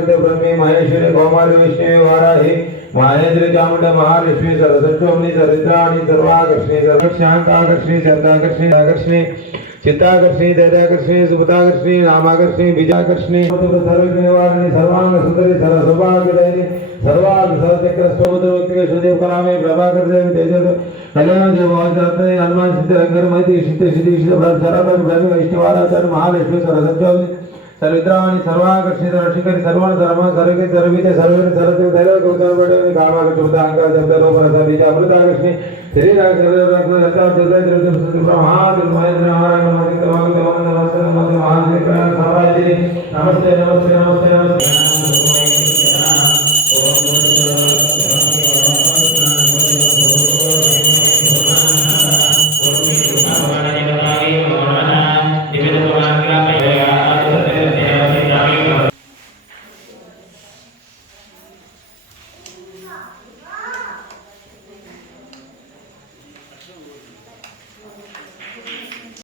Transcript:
ब्रह्मादित्य ब्रह्मे महेश्वरी कौमारी विष्णु वाराही माहेन्द्र चामुंड महालक्ष्मी सरस्वती सरिद्राणी सर्वाकर्षणी सर्वशांताकर्षणी शब्दाकर्षणी आकर्षणी चित्ताकर्षणी दैत्याकर्षणी सुभताकर्षणी नामाकर्षणी बीजाकर्षणी सर्वनिवारणी सर्वांग सुंदरी सर्वसौभाग्यदायिनी सर्वार्थ सर्वचक्र स्वोदोक्तिके सुदेव कलामे प्रभाकर देवी तेजस कल्याण देवाचार्य हनुमान सिद्ध रंगर मैत्री सिद्ध सिद्धि सिद्ध ब्रह्म शरण ब्रह्म वैष्णवाचार्य महालक्ष्मी सरस्वती सर्विद्राणी सर्वाकर्षणी सर्वशिखरी सर्वण धर्म सर्वे सर्विते सर्वे सर्वते दैव गौतमपडे कामाकटुता अंकार शब्द रूप रस बीज अमृताकर्षणी श्री राग सर्वरत्न दत्ता दुर्गा दुर्गा ब्रह्मा महेंद्र नारायण नमस्ते नमस्ते नमस्ते नमस्ते नमस्ते नमस्ते नमस्ते